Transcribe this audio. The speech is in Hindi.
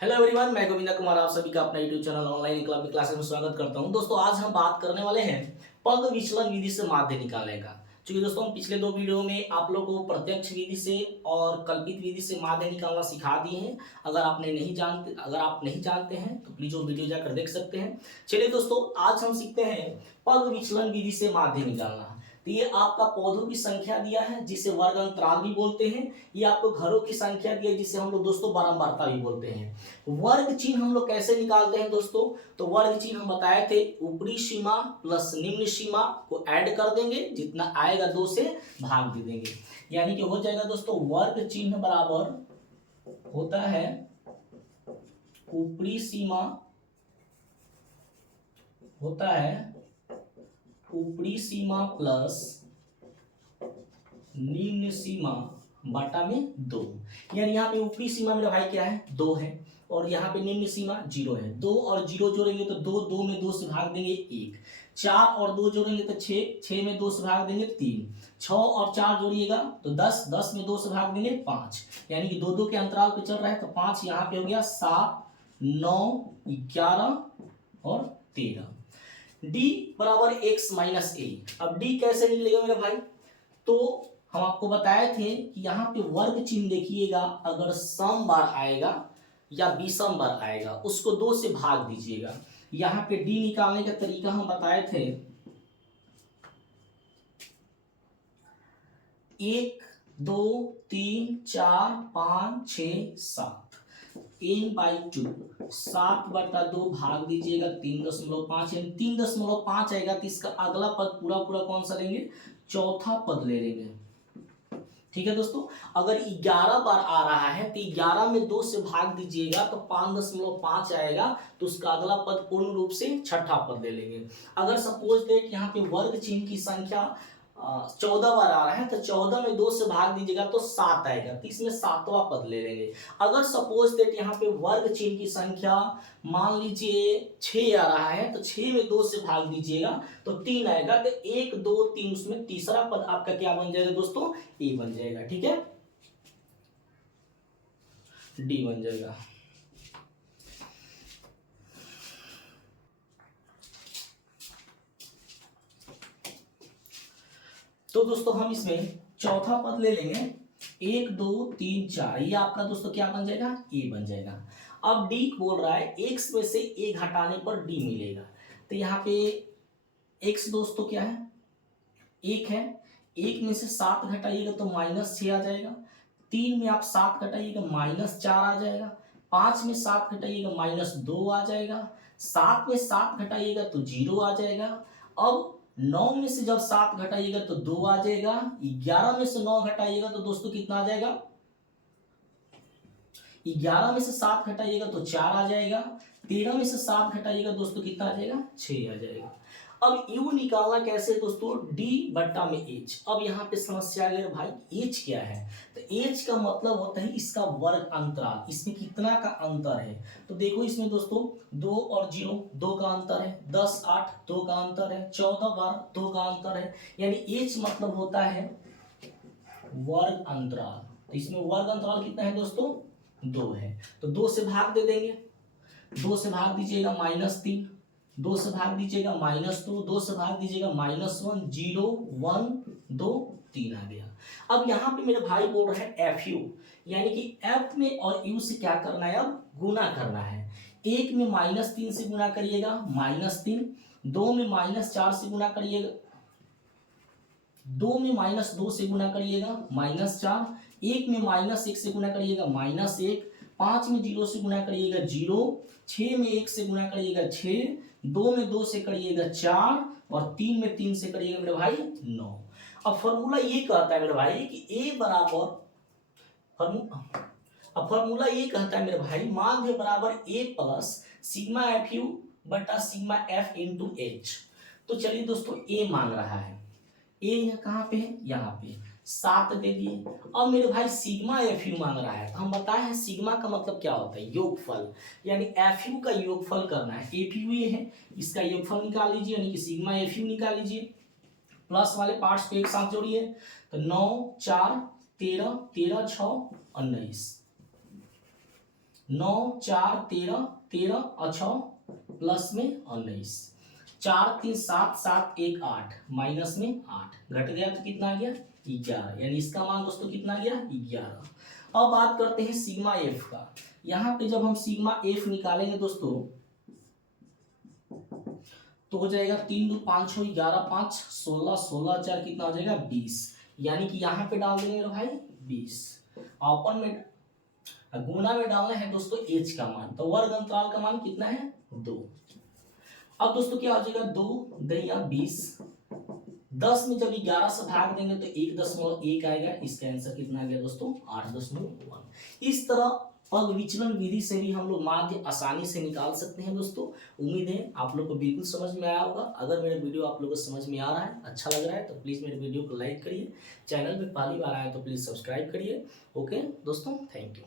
हेलो एवरीवन, मैं गोविंदा कुमार आप सभी का अपना YouTube channel online club classes में स्वागत करता हूं। दोस्तों आज हम बात करने वाले हैं पग विचलन विधि से माध्य निकालने का। क्योंकि दोस्तों हम पिछले दो वीडियो में आप लोगों को प्रत्यक्ष विधि से और कल्पित विधि से माध्य निकालना सिखा दिए हैं। अगर आप नहीं जानते हैं तो प्लीज वो वीडियो जाकर देख सकते हैं। चलिए दोस्तों, आज हम सीखते हैं पग विचलन विधि से माध्य निकालना। तो ये आपका पौधों की संख्या दिया है जिसे वर्ग अंतराल भी बोलते हैं। ये आपको घरों की संख्या दिया है जिसे हम लोग दोस्तों बारंबारता भी बोलते हैं। वर्ग चिन्ह हम लोग कैसे निकालते हैं दोस्तों? तो वर्ग चिन्ह हम बताए थे, ऊपरी सीमा प्लस निम्न सीमा को ऐड कर देंगे, जितना आएगा 2 से भाग दे देंगे। यानी कि हो जाएगा दोस्तों वर्ग चिन्ह बराबर होता है ऊपरी सीमा होता है ऊपरी सीमा प्लस निम्न सीमा बटा में 2। यानी यहाँ पे ऊपरी सीमा मेरा भाई क्या है? 2 है, और यहाँ पे निम्न सीमा 0 है। 2 और 0 जोड़ेंगे तो 2 में 2 से भाग देंगे 1। 4 और 2 जोड़ेंगे तो 6 में 2 से भाग देंगे 3। 6 और 4 जोड़िएगा तो 10 में 2 से भाग देंगे 5। यानी कि 2 के अंतराल पे चल रहा है तो 5 यहाँ पे हो गया, 7 9 11 और 13। d बराबर x माइनस ए। अब d कैसे निकलेगा मेरा भाई? तो हम आपको बताए थे कि यहाँ पे वर्ग चिन्ह देखिएगा, अगर सम बार आएगा या विषम बार आएगा उसको 2 से भाग दीजिएगा। यहाँ पे d निकालने का तरीका हम बताए थे, 1 2 3 4 5 6 7 n/2 7/2 भाग दीजिएगा 3.5, यानी 3.5 आएगा तो इसका अगला पद पूरा पूरा कौन सा लेंगे? चौथा पद ले लेंगे। ठीक है दोस्तों, अगर 11 बार आ रहा है तो 11 में 2 से भाग दीजिएगा तो 5.5 आएगा, तो उसका अगला पद पूर्ण रूप से छठा पद ले लेंगे। अगर सपोज दैट यहाँ पे वर्ग चिन्ह की संख्या 14 बार आ रहा है तो 14 में 2 से भाग दीजिएगा तो 7 आएगा, तो इसमें 7वां पद ले लेंगे। अगर सपोज दैट यहाँ पे वर्ग चिन्ह की संख्या मान लीजिए 6 आ रहा है तो 6 में 2 से भाग दीजिएगा तो 3 आएगा, तो 1 2 3 उसमें तीसरा पद आपका क्या बन जाएगा दोस्तों? ए बन जाएगा। ठीक है, डी बन जाएगा। तो दोस्तों हम इसमें चौथा पद ले लेंगे, 1 2 3 4, ये आपका दोस्तों क्या बन जाएगा? ए बन जाएगा। अब डी बोल रहा है x में से a घटाने पर d मिलेगा, तो यहाँ पे x दोस्तों क्या है? 1 है। 1 में से 7 घटाइएगा तो -6 आ जाएगा। 3 में आप 7 घटाइएगा -4 आ जाएगा। 5 में 7 घटाइएगा -2 आ जाएगा। 7 में 7 घटाइएगा तो 0 आ जाएगा। अब 9 में से जब 7 घटाइएगा तो 2 आ जाएगा। 11 में से 9 घटाइएगा तो दोस्तों कितना आ जाएगा? 11 में से 7 घटाइएगा तो 4 आ जाएगा। 13 में से 7 घटाइएगा दोस्तों कितना आ जाएगा? 6 आ जाएगा। अब यू निकालना कैसे दोस्तों? d बट्टा में h। अब यहाँ पे समस्या आ गई भाई, h क्या है? तो h का मतलब होता है इसका वर्ग अंतराल, इसमें कितना का अंतर है। तो देखो इसमें दोस्तों 2 और 0 2 का अंतर है, 10 8 2 का अंतर है, 14 12 2 का अंतर है। यानी h मतलब होता है वर्ग अंतराल। तो इसमें वर्ग अंतराल कितना है दोस्तों? 2 है। तो 2 से भाग दे देंगे, 2 से भाग दीजिएगा -3, 2 से भाग दीजिएगा -2, 2 से भाग दीजिएगा -1, 0 1 2 3 आ गया। अब यहाँ पे मेरे भाई बोल रहे हैं FU, यानी कि F में और U से क्या करना है? अब गुना करना है। 1 में -3 से गुना करिएगा -3, 2 में -4 से गुना करिएगा, 2 में -2 से गुना करिएगा -4, 1 में -1 से गुना करिएगा -1, 5 में 0 से गुना करिएगा 0, 6 में 1 से गुना करिएगा 6, 2 में 2 से करिएगा 4 और 3 में 3 से करिएगा मेरे भाई 9। अब फॉर्मूला ये कहता है मेरे भाई कि a बराबर फॉर्मूला ये कहता है मेरे भाई, माध्य बराबर a प्लस सिग्मा FU बटा सिग्मा F इंटू H। तो चलिए दोस्तों a मांग रहा है, a यहाँ कहाँ पे है? यहाँ पे 7 दे दिए। अब मेरे भाई सिग्मा FU मांग रहा है, तो हम बताए हैं सिग्मा का मतलब क्या होता है? योगफल। यानी FU का योगफल करना है। FU ये है, इसका योगफल निकाल लीजिए, यानी कि सिग्मा FU निकाल लीजिए। प्लस वाले पार्ट्स को एक साथ जोड़िए, तो 9 4 13 13 6 19। 9 4 13, 13 और 6 प्लस में 19, 4 3 7, 7 1 8, माइनस में 8 घट गया तो कितना आ गया 11, यानी इसका मान दोस्तों कितना आ गया 11। अब बात करते हैं सिग्मा एफ का। यहाँ पे जब हम सिग्मा एफ निकालेंगे दोस्तों तो हो जाएगा 3 2 5 6 11 5 16, 16 4 कितना हो जाएगा 20, यानी कि यहाँ पे डाल देंगे भाई 20। ओपन में गुणा में डालना है दोस्तों एच का मान, तो वर्ग अंतराल का मान कितना है 2। अब दोस्तों क्या हो जाएगा 2 दया 20, 10 में जब 11 से भाग देंगे तो 1.1 आएगा, इसका आंसर कितना आ गया दोस्तों 8.1। इस तरह पग विचलन विधि से भी हम लोग माध्य आसानी से निकाल सकते हैं दोस्तों। उम्मीद है आप लोग को बिल्कुल समझ में आया होगा। अगर मेरा वीडियो आप लोग को समझ में आ रहा है, अच्छा लग रहा है, तो प्लीज़ मेरे वीडियो को लाइक करिए। चैनल पे पहली बार आए तो प्लीज़ सब्सक्राइब करिए। ओके दोस्तों, थैंक यू।